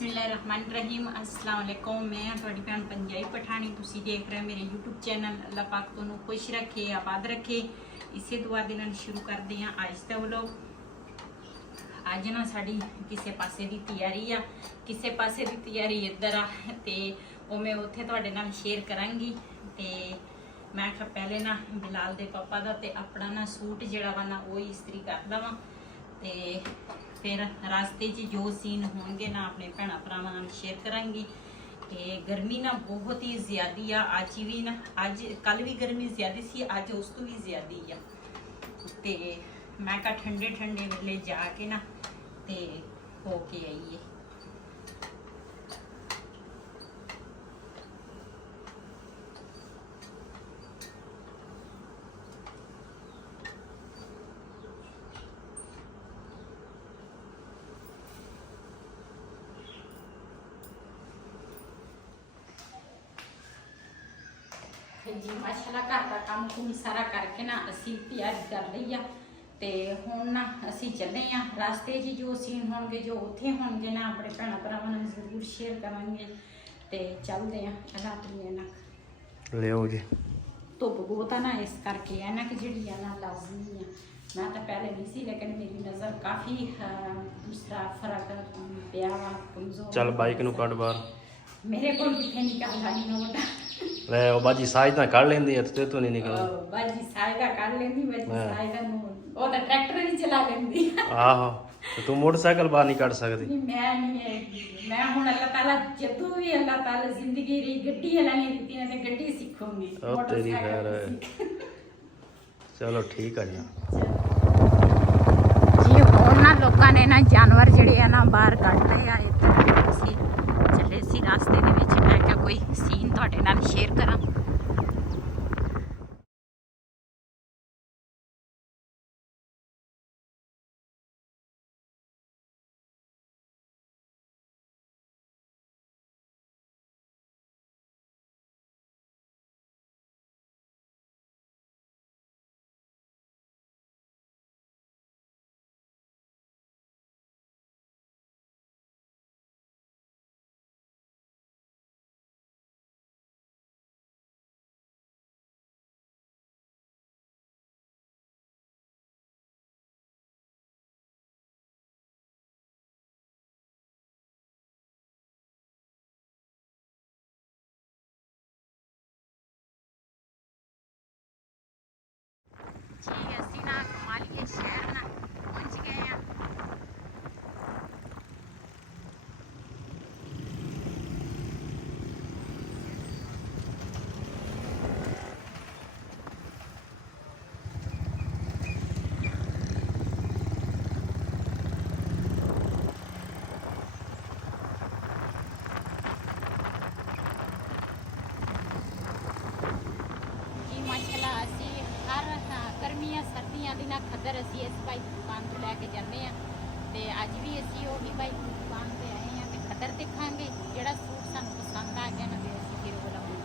बिस्मिल्लाहिर्रहमानिर्रहीम अस्सलाम वालेकुम। मैं थोड़ी भैन पंजाबी पठानी, तुसी देख रहे मेरे यूट्यूब चैनल। अल्लाह पाक तुहानू खुश रखे, आबाद रखे। इसे दुआ दे नाल शुरू करते हैं अज दा व्लॉग। अज ना साड़ी किसी पासे की तैयारी आ, किसी पासे की तैयारी इधर आ, तो वो मैं उत्थे तुहाडे नाल शेयर करांगी। तो मैं आखिया पहले ना बिलाल दे पापा दा ते अपना ना सूट जिहड़ा वा ना वो इस्त्री कर दवां, तो फिर रास्ते जो सीन होंगे ना अपने भैन भरावां नाल शेयर करांगी। ते गर्मी ना बहुत ही ज़्यादा आ, अज भी ना अज कल भी गर्मी ज़्यादा सी, अज उस तो भी ज़्यादा आ। ते मैं कहा ठंडे ठंडे वेले जाके ना ते हो के आईए। जी माशाल्लाह घर का काम कुम सारा करके ना असी तैयारी कर ली आ। ते हुण ना असी चले आ। रास्ते जो सीन होंगे जो उत्थे होंगे ना अपने भैन भरावां नाल जरूर शेयर करांगे। ते चलते हैं अल्लाह अपनी ऐनक लियो जी। धुप बहुत है ना, इस करके ऐनक जिहड़ी है ना लाजमी है। मैं तो पहले नहीं सी, लेकिन मेरी नज़र काफ़ी दूसरा फर्क पिया वा, कमजोर। चल बाइक नूं कढ बाहर। मेरे को कितने निकलदा नहीं नोटा। ले ओ बाजी साइड ना कढ लेंदी है ते तू नहीं निकल। बाजी साइड कर लेंदी, बाजी साइड नु ओ तो ट्रैक्टर नहीं चला लेंदी। आहो ते तू मोटरसाइकिल बाहर नहीं कढ सकदी। नहीं मैं नहीं है, मैं हुण अल्लाह ताला जदों भी अल्लाह ताला जिंदगी दी गड्डी अल्लाह ने दित्ती ना ते गड्डी सीखूंगी। ओ तेरी खैर है। चलो ठीक है जी। जी हुण ना लोकां ने ना जानवर जिहड़े आ ना बाहर कढ लए आ। इधर असीं चले सी रास्ते दे विच, मैं क्या कोई सीन तुहाडे नाल शेयर करां। जी असी ना कमालिए शहर ना पहुंच गए हैं। जी माशाल्लाह असी हर गर्मियां सर्दियां दी ना खदर असी इस भाई की दुकान तो लैके जाने हैं। ते अज भी असी वही भाई की दुकान पे आए हैं ते खदर दिखांगे। जिहड़ा सूट सानू पसंद आ गया ना ते असी फिर वो लवांगे।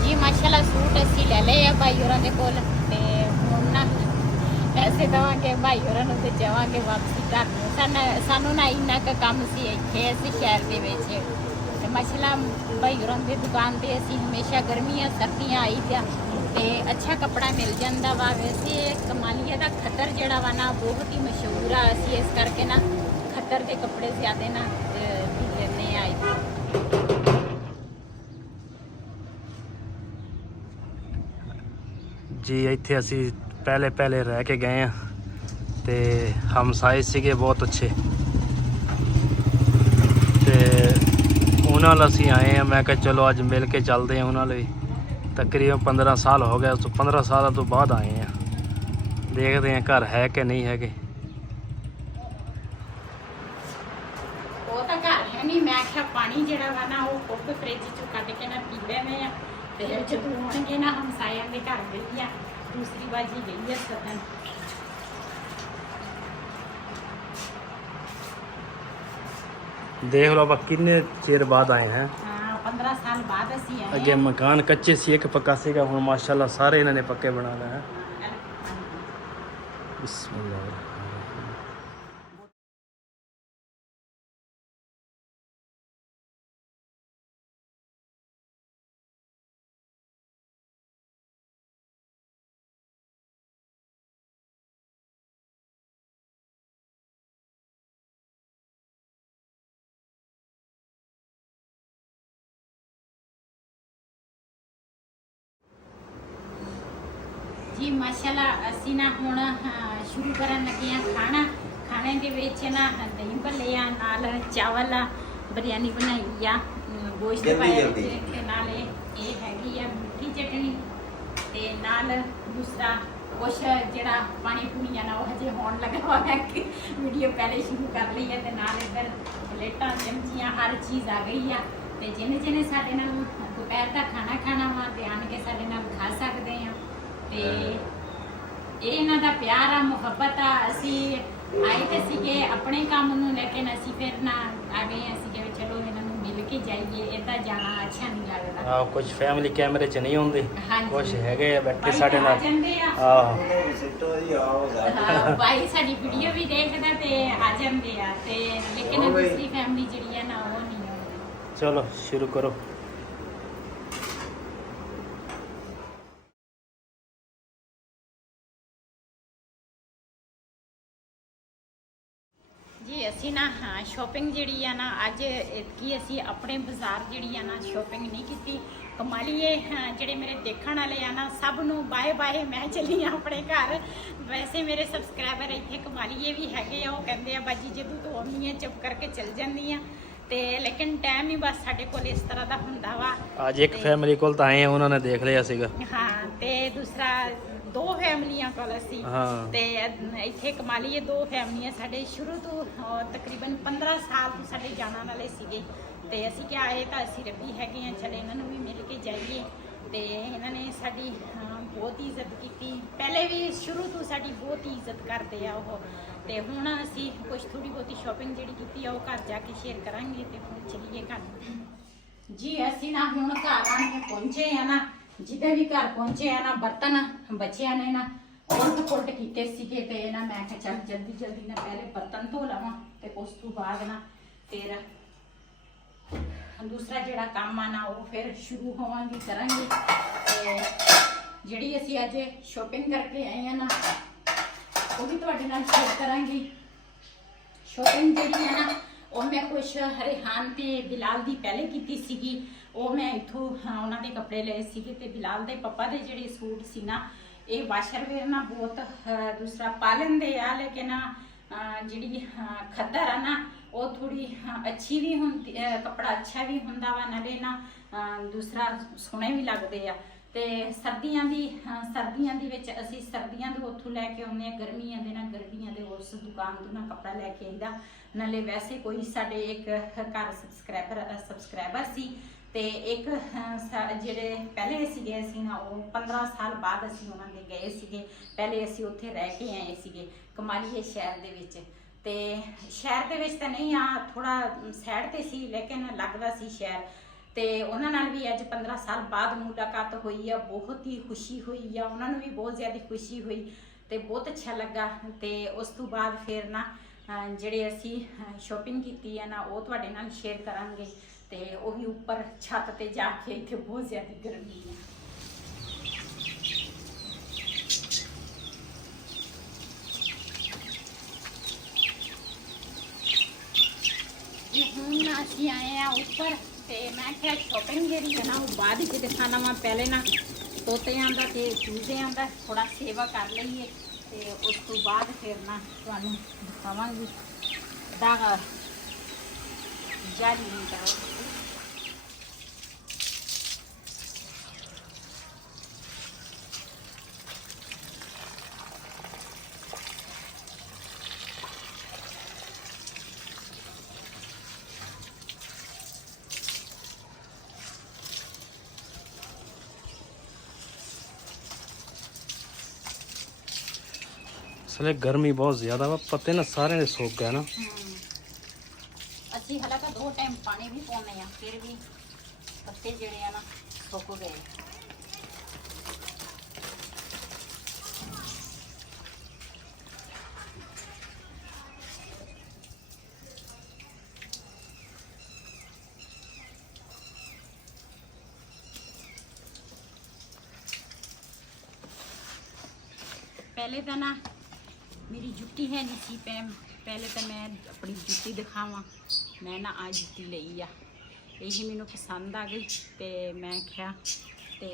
जी माशाल्लाह सूट असी ले ले आ भाई होरां दे कोल। ते हुण ना पैसे देवांगे भाई होरां नूं ते जावांगे वापसी घर नूं। सानू ना इन्ना क काम सी इत्थे असी शहर दे विच। ते माशाल्लाह भाई होरां दी दुकान ते असी हमेशा गर्मियां सर्दियां आई दियां ते अच्छा कपड़ा मिल जांदा वा। वैसे कमालिया दा खतर जिहड़ा वा ना बहुत ही मशहूर आ। असी इस करके ना खतर के कपड़े ज्यादा ना लेने आए। जी इत्थे असी पहले रह के गए हैं ते हमसाए सीगे बहुत अच्छे। ते उन्हां नाल असी आए हैं। मैं कहा चलो अज मिल के चलते हैं उन्हां नाल। तकरीबन 15 साल हो गए, तो 15 साल तो बाद आए हैं। देखते हैं घर है कि नहीं है कि। ਕਿਹਾ ਪਾਣੀ ਜਿਹੜਾ ਵਾ ਨਾ ਉਹ ਕੁੱਕ ਫ੍ਰਿਜ ਚੋਂ ਕੱਢ ਕੇ ਨਾ ਪੀ ਲੈਣੇ ਆ, ਤੇ ਜਦੋਂ ਆਉਣਗੇ ਨਾ ਹਮਸਾਇਆਂ ਦੇ ਘਰ ਗਈ ਆ, ਦੂਸਰੀ ਬਾਜੀ ਗਈ ਆ ਸਦਨ। देख लो अब कितने चेर बाद आए हैं। ਹਾਂ 15 ਸਾਲ ਬਾਅਦ ਅਸੀਂ ਆਏ अगे मकान कच्चे सी एक पक्का सीगा, हुण माशाल्लाह सारे इन्होंने पक्के बना लए हैं। बिस्मिल्लाह। ਜੀ ਮਾਸ਼ਾਅੱਲਾ ਅਸੀਂ ਨਾ ਹੁਣ ਸ਼ੁਰੂ ਕਰਨ ਲੱਗੇ ਆ ਖਾਣਾ। ਖਾਣੇ ਦੇ ਵਿੱਚ ਨਾ ਦਹੀਂ ਭੱਲੇ ਆ, ਨਾਲ ਚਾਵਲ ਆ, ਬਿਰਿਆਨੀ ਬਣਾਈ ਆ, ਗੋਸ਼ਤ ਪਾਇਆ ਵਿੱਚ, ਤੇ ਨਾਲ ਇਹ ਹੈਗੀ ਆ ਮਿੱਠੀ ਚਟਣੀ, ਤੇ ਨਾਲ ਦੂਸਰਾ ਕੁਛ ਜਿਹੜਾ ਪਾਣੀ ਪੂਣੀ ਆ ਨਾ ਉਹ ਹਜੇ ਹੋਣ ਲੱਗਾ ਵਾ ਕਿ ਵੀਡੀਓ ਪਹਿਲੇ ਸ਼ੁਰੂ ਕਰ ਲਈ ਹੈ, ਤੇ ਨਾਲ ਇੱਧਰ ਪਲੇਟਾਂ ਚਮਚੀਆਂ ਹਰ ਚੀਜ਼ ਆ ਗਈ ਆ। ਤੇ ਜਿਹਨੇ ਸਾਡੇ ਨਾਲ ਦੁਪਹਿਰ ਦਾ ਖਾਣਾ ਖਾਣਾ ਵਾ ਤੇ ਆਣ ਕੇ ਸਾਡੇ ਨਾਲ ਖਾ ਸਕਦੇ ਆ। ਤੇ ਇਹ ਇਹਨਾਂ ਦਾ ਪਿਆਰ ਆ, ਮੁਹੱਬਤ ਆ। ਅਸੀਂ ਆਏ ਤੇ ਸੀਗੇ ਆਪਣੇ ਕੰਮ ਨੂੰ ਲੈ ਕੇ, ਅਸੀਂ ਫਿਰ ਨਾ ਆ ਗਏ ਅਸੀਂ ਕਿ ਚਲੋ ਇਹਨਾਂ ਨੂੰ ਮਿਲ ਕੇ ਜਾਈਏ, ਏਦਾਂ ਜਾਣਾ ਅੱਛਾ ਨਹੀਂ ਲੱਗਦਾ। ਆਹ ਕੁਝ ਫੈਮਿਲੀ ਕੈਮਰੇ 'ਚ ਨਹੀਂ ਹੁੰਦੇ, ਹਾਂਜੀ। ਕੁਝ ਹੈਗੇ ਆ ਬੈਠੇ ਭਾਈ ਸਾਡੇ ਆ ਨਾਲ। ਜਾਂਦੇ ਆ। ਆਹ ਹਾਂ, ਭਾਈ ਸਾਡੀ ਵੀਡੀਓ ਵੀ ਦੇਖਦਾ ਤੇ ਆ ਜਾਂਦੇ ਆ, ਤੇ ਲੇਕਿਨ ਦੂਸਰੀ ਫੈਮਿਲੀ ਜਿਹੜੀ ਆ ਨਾ ਉਹ ਨਹੀਂ ਆਉਂਦੀ। ਚਲੋ ਸ਼ੁਰੂ ਕਰੋ। ਜੀ ਅਸੀਂ ਨਾ ਸ਼ਾਪਿੰਗ ਜਿਹੜੀ ਆ ਨਾ ਅੱਜ ਕੀ ਅਸੀਂ ਆਪਣੇ ਬਾਜ਼ਾਰ ਜਿਹੜੀ ਆ ਨਾ ਸ਼ਾਪਿੰਗ ਨਹੀਂ ਕੀਤੀ। ਕਮਾਲੀਏ ਜਿਹੜੇ ਮੇਰੇ ਦੇਖਣ ਵਾਲੇ ਆ ਨਾ ਸਭ ਨੂੰ ਬਾਏ ਬਾਏ, ਮੈਂ ਚੱਲੀ ਆ ਆਪਣੇ ਘਰ। ਵੈਸੇ ਮੇਰੇ ਸਬਸਕ੍ਰਾਈਬਰ ਇੱਥੇ ਕਮਾਲੀਏ ਵੀ ਹੈਗੇ ਆ, ਉਹ ਕਹਿੰਦੇ ਆ ਬਾਜੀ ਜਦੋਂ ਤੂੰ ਆਉਂਦੀ ਆ ਚੁੱਪ ਕਰਕੇ ਚੱਲ ਜਾਂਦੀ ਆ, ਤੇ ਲੇਕਿਨ ਟਾਈਮ ਹੀ ਬਸ ਸਾਡੇ ਕੋਲ ਇਸ ਤਰ੍ਹਾਂ ਦਾ ਹੁੰਦਾ ਵਾ। ਅੱਜ ਇੱਕ ਫੈਮਿਲੀ ਕੋਲ ਤਾਂ ਆਏ ਆ, ਉਹਨਾਂ ਨੇ ਦੇਖ ਲਿਆ ਸੀਗਾ। ਹਾਂ, ਤੇ ਦੂਸਰਾ ਦੋ ਫੈਮਲੀਆਂ ਕੋਲ ਅਸੀਂ, ਹਾਂ। ਤੇ ਇੱਥੇ ਕਮਾਲੀਏ ਦੋ ਫੈਮਲੀਆਂ ਸਾਡੇ ਸ਼ੁਰੂ ਤੋਂ ਤਕਰੀਬਨ 15 ਸਾਲ ਤੋਂ ਸਾਡੇ ਜਾਣਨ ਵਾਲੇ ਸੀਗੇ, ਤੇ ਅਸੀਂ ਕਿਹਾ ਆਏ ਤਾਂ ਅਸੀਂ ਰੱਬੀ ਹੈਗੇ ਆ, ਚਲੇ ਇਹਨਾਂ ਨੂੰ ਵੀ ਮਿਲ ਕੇ ਜਾਈਏ। ਤੇ ਇਹਨਾਂ ਨੇ ਸਾਡੀ ਬਹੁਤ ਇੱਜ਼ਤ ਕੀਤੀ, ਪਹਿਲੇ ਵੀ ਸ਼ੁਰੂ ਤੋਂ ਸਾਡੀ ਬਹੁਤ ਹੀ ਇੱਜ਼ਤ ਕਰਦੇ ਆ ਉਹ। ਤੇ ਹੁਣ ਅਸੀਂ ਕੁਝ ਥੋੜੀ ਬਹੁਤੀ ਸ਼ਾਪਿੰਗ ਜਿਹੜੀ ਕੀਤੀ ਆ ਉਹ ਘਰ ਜਾ ਕੇ ਸ਼ੇਅਰ ਕਰਾਂਗੇ। ਤੇ ਹੁਣ ਚਲੀਏ ਘਰ। ਜੀ ਅਸੀਂ ਨਾ ਹੁਣ ਘਰ ਆਣ ਕੇ ਪਹੁੰਚੇ ਆ ਨਾ, ਜਿੱਦਾਂ ਵੀ ਘਰ ਪਹੁੰਚੇ ਆ ਨਾ ਬਰਤਨ ਬੱਚਿਆਂ ਨੇ ਨਾ ਉਲਟ ਕੀਤੇ ਸੀਗੇ, ਤੇ ਨਾ ਮੈਂ ਕਿਹਾ ਚੱਲ ਜਲਦੀ ਨਾ ਪਹਿਲੇ ਬਰਤਨ ਧੋ ਲਵਾਂ, ਤੇ ਉਸ ਤੋਂ ਬਾਅਦ ਨਾ ਫਿਰ ਦੂਸਰਾ ਜਿਹੜਾ ਕੰਮ ਆ ਨਾ ਉਹ ਫਿਰ ਸ਼ੁਰੂ ਹੋਵਾਂਗੀ ਕਰਾਂਗੇ। ਤੇ ਜਿਹੜੀ ਅਸੀਂ ਅੱਜ ਸ਼ਾਪਿੰਗ ਕਰਕੇ ਆਏ ਆ ਨਾ ਉਹ ਵੀ ਤੁਹਾਡੇ ਨਾਲ ਸ਼ੇਅਰ ਕਰਾਂਗੀ। ਸ਼ਾਪਿੰਗ ਜਿਹੜੀ ਹੈ ਨਾ ਉਹ ਮੈਂ ਕੁਛ ਹਰੇਹਾਨ ਤੇ ਬਿਲਾਲ ਦੀ ਪਹਿਲੇ ਕੀਤੀ ਸੀਗੀ, ਉਹ ਮੈਂ ਇੱਥੋਂ ਉਹਨਾਂ ਦੇ ਕੱਪੜੇ ਲਏ ਸੀਗੇ। ਤੇ ਬਿਲਾਲ ਦੇ ਪਪਾ ਦੇ ਜਿਹੜੇ ਸੂਟ ਸੀ ਨਾ ਇਹ ਵਾਸ਼ਰ ਵੇਅਰ ਨਾ ਬਹੁਤ ਦੂਸਰਾ ਪਾ ਲੈਂਦੇ ਆ, ਲੇਕਿਨ ਜਿਹੜੀ ਖੱਦਰ ਆ ਨਾ ਉਹ ਥੋੜੀ ਅੱਛੀ ਵੀ ਹੁੰਦੀ, ਕੱਪੜਾ ਅੱਛਾ ਵੀ ਹੁੰਦਾ ਵਾ, ਨਾਲੇ ਨਾ ਦੂਸਰਾ ਸੋਹਣੇ ਵੀ ਲੱਗਦੇ ਆ। ਤੇ ਸਰਦੀਆਂ ਦੀ ਵਿੱਚ ਅਸੀਂ ਸਰਦੀਆਂ ਦੇ ਉੱਥੋਂ ਲੈ ਕੇ ਆਉਂਦੇ ਆ, ਗਰਮੀਆਂ ਦੇ ਉਸ ਦੁਕਾਨ ਤੋਂ ਨਾ ਕੱਪੜਾ ਲੈ ਕੇ ਆਈਦਾ। ਨਾਲੇ ਵੈਸੇ ਕੋਈ ਸਾਡੇ ਇੱਕ ਘਰ ਸਬਸਕ੍ਰਾਈਬਰ ਸੀ, ਤੇ ਇੱਕ ਜਿਹੜੇ ਪਹਿਲੇ ਸੀਗੇ ਅਸੀਂ ਨਾ ਉਹ 15 ਸਾਲ ਬਾਅਦ ਅਸੀਂ ਉਹਨਾਂ ਦੇ ਗਏ ਸੀਗੇ। ਪਹਿਲੇ ਅਸੀਂ ਉੱਥੇ ਰਹਿ ਕੇ ਆਏ ਸੀਗੇ ਕਮਾਲੀਏ ਸ਼ਹਿਰ ਦੇ ਵਿੱਚ, ਤੇ ਸ਼ਹਿਰ ਦੇ ਵਿੱਚ ਤਾਂ ਨਹੀਂ ਆ, ਥੋੜਾ ਸਾਈਡ ਤੇ ਸੀ ਲੇਕਿਨ ਲੱਗਦਾ ਸੀ ਸ਼ਹਿਰ। ਤੇ ਉਹਨਾਂ ਨਾਲ ਵੀ ਅੱਜ 15 ਸਾਲ ਬਾਅਦ ਮੁਲਾਕਾਤ ਹੋਈ ਆ, ਬਹੁਤ ਹੀ ਖੁਸ਼ੀ ਹੋਈ ਆ, ਉਹਨਾਂ ਨੂੰ ਵੀ ਬਹੁਤ ਜ਼ਿਆਦਾ ਖੁਸ਼ੀ ਹੋਈ ਤੇ ਬਹੁਤ ਅੱਛਾ ਲੱਗਾ। ਤੇ ਉਸ ਤੋਂ ਬਾਅਦ ਫਿਰ ਨਾ ਜਿਹੜੇ ਅਸੀਂ ਸ਼ਾਪਿੰਗ ਕੀਤੀ ਆ ਨਾ ਉਹ ਤੁਹਾਡੇ ਨਾਲ ਸ਼ੇਅਰ ਕਰਾਂਗੇ। ਤੇ ਉਹ ਵੀ ਉੱਪਰ ਛੱਤ ਤੇ ਜਾ ਕੇ, ਇੱਥੇ ਬਹੁਤ ਜ਼ਿਆਦਾ ਗਰਮੀ ਆ। ਹੁਣ ਅਸੀਂ ਆਏ ਆ ਉੱਪਰ, ਤੇ ਮੈਂ ਕਿਹਾ ਸ਼ਾਪਿੰਗ ਜਿਹੜੀ ਹੈ ਨਾ ਉਹ ਬਾਅਦ ਵਿੱਚ ਦਿਖਾਣਾ ਵਾ, ਪਹਿਲੇ ਨਾ ਤੋਤਿਆਂ ਦਾ ਤੇ ਚੂਜ਼ਿਆਂ ਦਾ ਥੋੜਾ ਸੇਵਾ ਕਰ ਲਈਏ, ਤੇ ਉਸ ਤੋਂ ਬਾਅਦ ਫਿਰ ਨਾ ਤੁਹਾਨੂੰ ਦਿਖਾਵਾਂਗੀ ਦਾ ਜਾਰੀ ਨਹੀਂ ਕਰੋ। ਅਸਲੇ ਗਰਮੀ ਬਹੁਤ ਜ਼ਿਆਦਾ ਵਾ, ਪੱਤੇ ਨਾ ਸਾਰਿਆਂ ਦੇ ਸੁੱਕ ਗਏ ਨਾ। ਅਸੀਂ ਹਾਲਾਂਕਿ 2 ਟਾਈਮ ਪਾਣੀ ਵੀ ਪਾਉਂਦੇ ਆ, ਫਿਰ ਵੀ ਪੱਤੇ ਜਿਹੜੇ ਆ ਨਾ ਸੁੱਕ ਗਏ। पहले तो ना मेरी जुत्ती है नहीं सी पहले तो मैं अपनी जुत्ती दिखावा। मैं ना आ जुत्ती लई आ, यही मैनू पसंद आ गई तो मैं क्या तो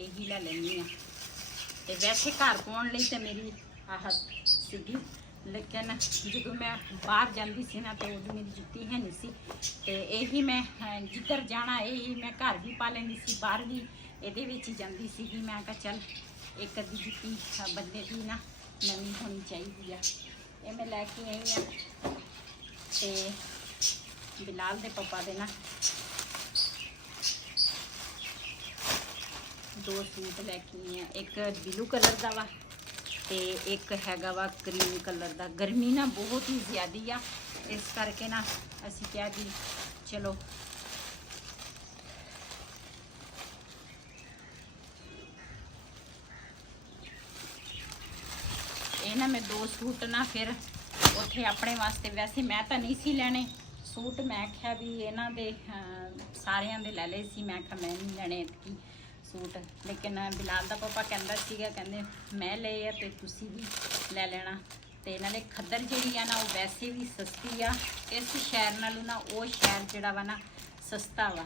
यही ले लैनी आ। तो वैसे घर पाने लई तो मेरी आह सीगी, लेकिन जो मैं बाहर जाती सी ना तो उदों मेरी जुत्ती है नहीं सी, तो यही मैं जिधर जाना यही मैं घर भी पा लैंदी सी, बाहर भी ये ही जाती सी। मैं कहा चल एक अद्धी जुत्ती बंदे की ना नवी होनी चाहिए है। ये मैं लैके आई हाँ, तो बिलाल दे पापा दे ना 2 सूट लैके आई हैं, एक ब्लू कलर का वा ते एक हैगा वा क्रीम कलर का। गर्मी ना बहुत ही ज़्यादा आ, इस करके ना असी क्या कि चलो ये ना मैं 2 सूट ना फिर उत्थे अपने वास्ते, वैसे मैं तो नहीं सी लेने सूट, मैं क्या भी इन्हां दे सारियां दे ले ले सी, मैं क्या मैं नहीं लेने इतकी सूट। लेकिन बिलाल दा पापा कहंदा सीगा, कहंदे मैं ले आ ते तुसी भी ले लेना। ते नाले खद्दर जिहड़ी आ ना वो वैसे भी सस्ती आ, इस शहर नालों ना वो शहर जिहड़ा वा ना सस्ता वा,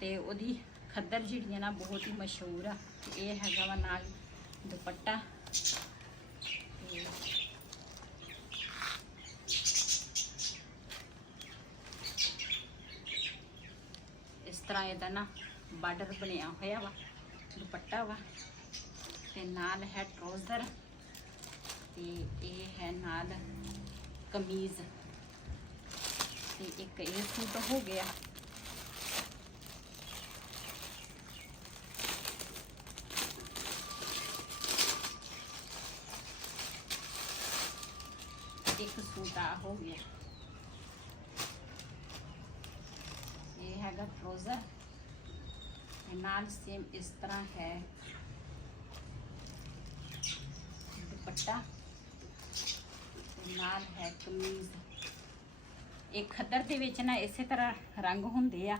ते ओदी खद्दर जिहड़ी आ ना बहुत ही मशहूर आ। ये हैगा वा नाल दुपट्टा, इस तरह ਇਹਦਾ ना बार्डर बनया होया वा, दुपट्टा वा ते नाल है ट्राउजर ते ये है नाल कमीज। ते एक ये सूट हो गया। एक सूट आ हो गया, ये हैगा ट्राउजर, नाल सेम इस तरह है दुपट्टा, नाल है कमीज। एक खद्दर दे विच ना इस तरह रंग होंदे आ,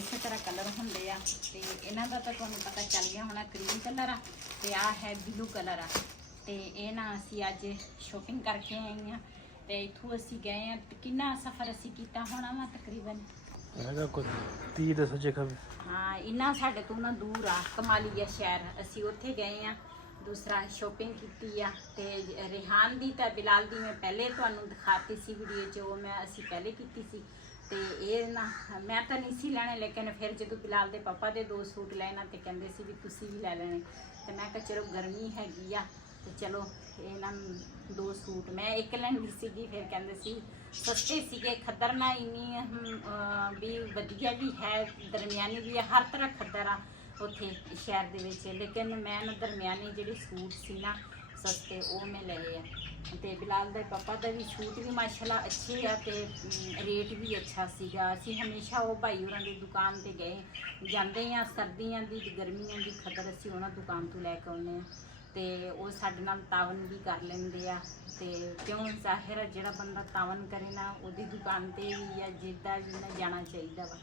इस तरह कलर होंदे आ, ते इन्हां दा तां तुहानूं पता चल गया होना क्रीम कलर आ ते आ है ब्लू कलर आ। ते ये ना असी अज शॉपिंग करके आई हाँ, ते इत्थों असी गए हैं, कितना सफ़र असी कीता होना वा तकरीबन ਹੈਗਾ ਕੋਈ 30 ਦੇ ਸੱਜੇ ਖੱਬੇ। हाँ इन्ना साढ़े तो ना दूर आ कमालिया शहर, असी उत्थे गए हैं। दूसरा शॉपिंग की आ ते रिहान दी ते बिलाल दी मैं पहले तुहानूं दिखाती सी वीडियो च, वो मैं असी पहले कीती सी। ते ये ना मैं तो नहीं सी लैने, लेकिन फिर जो बिलाल दे पापा दे 2 सूट लेना तो कहंदे सी भी तुसी भी लै लेने, तो मैं कहा चलो गर्मी हैगी आ तो चलो ये ना 2 सूट मैं एक लैंदी सीगी। फिर कहंदे सी सस्ते सीगे, खद्दर ना इन्नी भी वधिया भी है, दरमियानी भी है, हर तरह खद्दर आ उत्थे शहर दे विच। लेकिन मैं ना दरमियानी जिहड़े सूट सी ना सस्ते वो मैं लए आ। ते बिलाल दे पापा दा भी सूट भी माशाल्लाह अच्छे आ ते रेट भी अच्छा सीगा। असी हमेशा वो भाई होरां दी दुकान ते गए जांदे आ, सर्दियां दी गर्मियां दी खद्दर असी उहनां दुकान तो लैके आउंदे आ, ते वो साडे नाल तावन भी कर लेंदे आ। ते क्यों जाहिर है जिहड़ा बंदा तावन करे ना उहदी दुकान ते भी या जिद्दां भी ना जाना चाहिदा वा।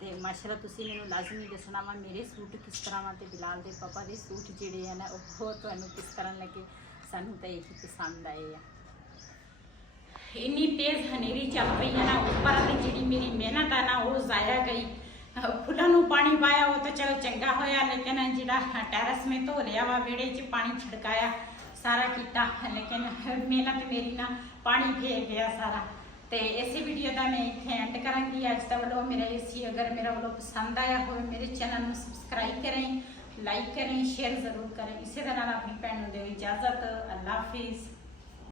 ते माशाल्लाह तुसीं मैनूं लाजमी दसना वा मेरे सूट किस तरह वा ते बिलाल दे पापा दे सूट जिहड़े आ ना वो तुहानूं किस तरह लगे, सानूं तां यही पसंद आए आ। इन्नी तेज़ हनेरी चल पई है ना, उपर ते जिहड़ी मेरी मेहनत आ ना वो ज़ाया गई। फुल्लां नूं पानी पाया वो तो चलो चंगा होया, लेकिन जिहड़ा टैरस में धो लिया वा विहड़े च पानी छिड़काया सारा किया, लेकिन मेहनत मेरी ना पानी फेर गया सारा। तो इस वीडियो का मैं इत्थे एंड करांगी अज दा व्लॉग मेरा इसी। अगर मेरा व्लॉग पसंद आया हो मेरे चैनल में सबसक्राइब करें, लाइक करें, शेयर ज़रूर करें। इसी तरह अपनी भैन नूं दिओ इजाज़त। अल्लाह हाफिज़।